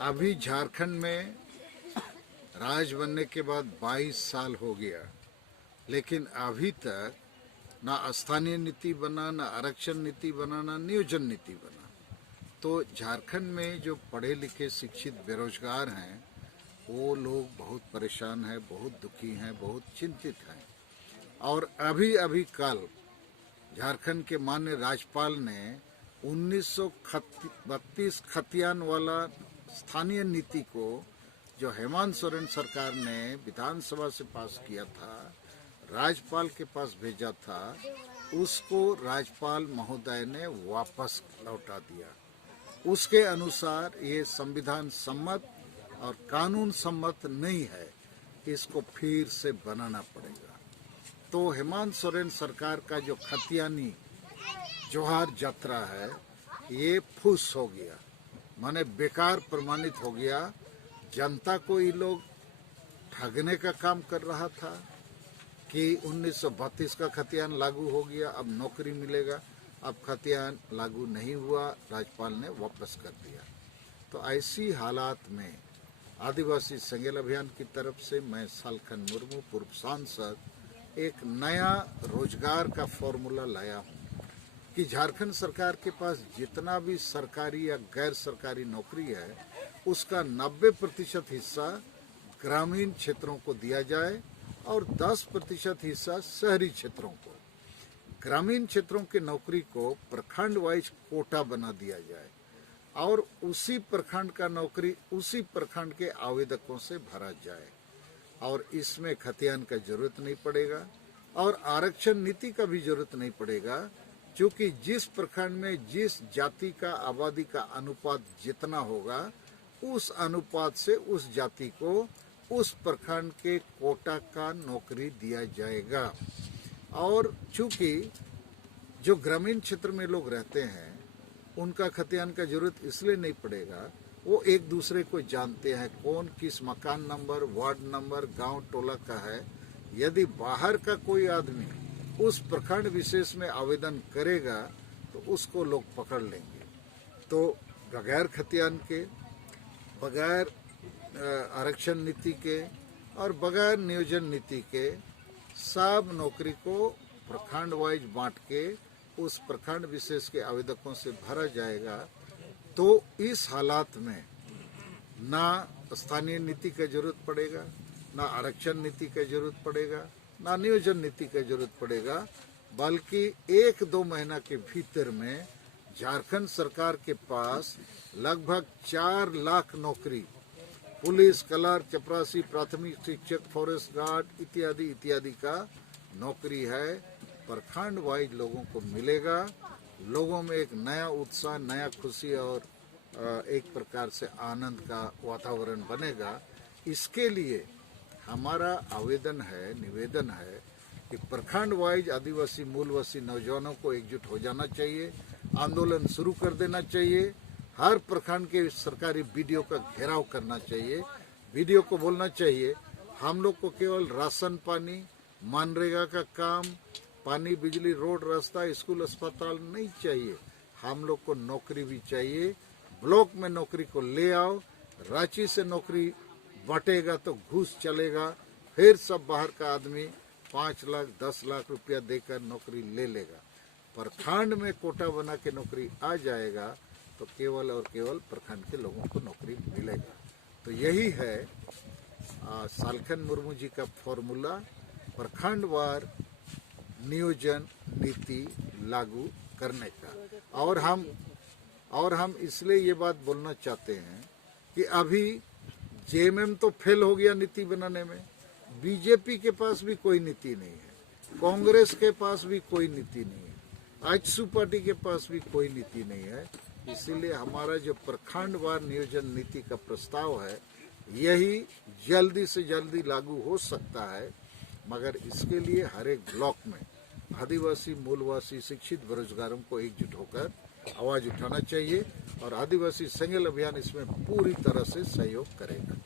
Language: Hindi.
अभी झारखंड में राज बनने के बाद 22 साल हो गया, लेकिन अभी तक ना स्थानीय नीति बना, ना आरक्षण नीति बना, ना नियोजन नीति बना। तो झारखंड में जो पढ़े लिखे शिक्षित बेरोजगार हैं वो लोग बहुत परेशान हैं, बहुत दुखी हैं, बहुत चिंतित हैं। और अभी अभी कल झारखंड के माननीय राज्यपाल ने 1932 खतियान वाला स्थानीय नीति को जो हेमंत सोरेन सरकार ने विधानसभा से पास किया था, राज्यपाल के पास भेजा था, उसको राज्यपाल महोदय ने वापस लौटा दिया। उसके अनुसार ये संविधान सम्मत और कानून सम्मत नहीं है, इसको फिर से बनाना पड़ेगा। तो हेमंत सोरेन सरकार का जो खतियानी जोहार यात्रा है ये फुस हो गया, माने बेकार प्रमाणित हो गया। जनता को ये लोग ठगने का काम कर रहा था कि 1932 का खतियान लागू हो गया, अब नौकरी मिलेगा। अब खतियान लागू नहीं हुआ, राज्यपाल ने वापस कर दिया। तो ऐसी हालात में आदिवासी संगेल अभियान की तरफ से मैं सालखन मुर्मू, पूर्व सांसद, एक नया रोजगार का फॉर्मूला लाया हूँ कि झारखंड सरकार के पास जितना भी सरकारी या गैर सरकारी नौकरी है उसका 90% हिस्सा ग्रामीण क्षेत्रों को दिया जाए और 10% हिस्सा शहरी क्षेत्रों को। ग्रामीण क्षेत्रों की नौकरी को प्रखंड वाइज कोटा बना दिया जाए और उसी प्रखंड का नौकरी उसी प्रखंड के आवेदकों से भरा जाए और इसमें खतियान का जरूरत नहीं पड़ेगा और आरक्षण नीति का भी जरूरत नहीं पड़ेगा, क्योंकि जिस प्रखंड में जिस जाति का आबादी का अनुपात जितना होगा उस अनुपात से उस जाति को उस प्रखंड के कोटा का नौकरी दिया जाएगा। और चूंकि जो ग्रामीण क्षेत्र में लोग रहते हैं उनका खतियान का जरूरत इसलिए नहीं पड़ेगा, वो एक दूसरे को जानते हैं, कौन किस मकान नंबर, वार्ड नंबर, गांव टोला का है। यदि बाहर का कोई आदमी उस प्रखंड विशेष में आवेदन करेगा तो उसको लोग पकड़ लेंगे। तो बगैर खतियान के, बगैर आरक्षण नीति के और बगैर नियोजन नीति के सब नौकरी को प्रखंड वाइज बांट के उस प्रखंड विशेष के आवेदकों से भरा जाएगा। तो इस हालात में ना स्थानीय नीति का जरूरत पड़ेगा, ना आरक्षण नीति का जरूरत पड़ेगा, ना नियोजन नीति का जरूरत पड़ेगा, बल्कि 1-2 महीना के भीतर में झारखंड सरकार के पास लगभग 4 लाख नौकरी, पुलिस, कलर, चपरासी, प्राथमिक शिक्षक, फॉरेस्ट गार्ड इत्यादि इत्यादि का नौकरी है, प्रखंड वाइज लोगों को मिलेगा। लोगों में एक नया उत्साह, नया खुशी और एक प्रकार से आनंद का वातावरण बनेगा। इसके लिए हमारा आवेदन है, निवेदन है कि प्रखंड वाइज आदिवासी मूलवासी नौजवानों को एकजुट हो जाना चाहिए, आंदोलन शुरू कर देना चाहिए। हर प्रखंड के सरकारी बीडीओ का घेराव करना चाहिए। बीडीओ को बोलना चाहिए हम लोग को केवल राशन पानी, मनरेगा का काम, पानी, बिजली, रोड, रास्ता, स्कूल, अस्पताल नहीं चाहिए, हम लोग को नौकरी भी चाहिए। ब्लॉक में नौकरी को ले आओ, रांची से नौकरी बटेगा तो घूस चलेगा, फिर सब बाहर का आदमी 5 लाख 10 लाख रुपया देकर नौकरी ले लेगा। प्रखंड में कोटा बना के नौकरी आ जाएगा तो केवल और केवल प्रखंड के लोगों को नौकरी मिलेगा। तो यही है सालखन मुर्मू जी का फॉर्मूला, प्रखंडवार नियोजन नीति लागू करने का। और हम इसलिए ये बात बोलना चाहते हैं कि अभी जेएमएम तो फेल हो गया नीति बनाने में, बीजेपी के पास भी कोई नीति नहीं है, कांग्रेस के पास भी कोई नीति नहीं है, आजसू पार्टी के पास भी कोई नीति नहीं है। इसीलिए हमारा जो प्रखंडवार नियोजन नीति का प्रस्ताव है यही जल्दी से जल्दी लागू हो सकता है, मगर इसके लिए हर एक ब्लॉक में आदिवासी मूलवासी शिक्षित बेरोजगारों को एकजुट होकर आवाज उठाना चाहिए और आदिवासी संगेल अभियान इसमें पूरी तरह से सहयोग करेगा।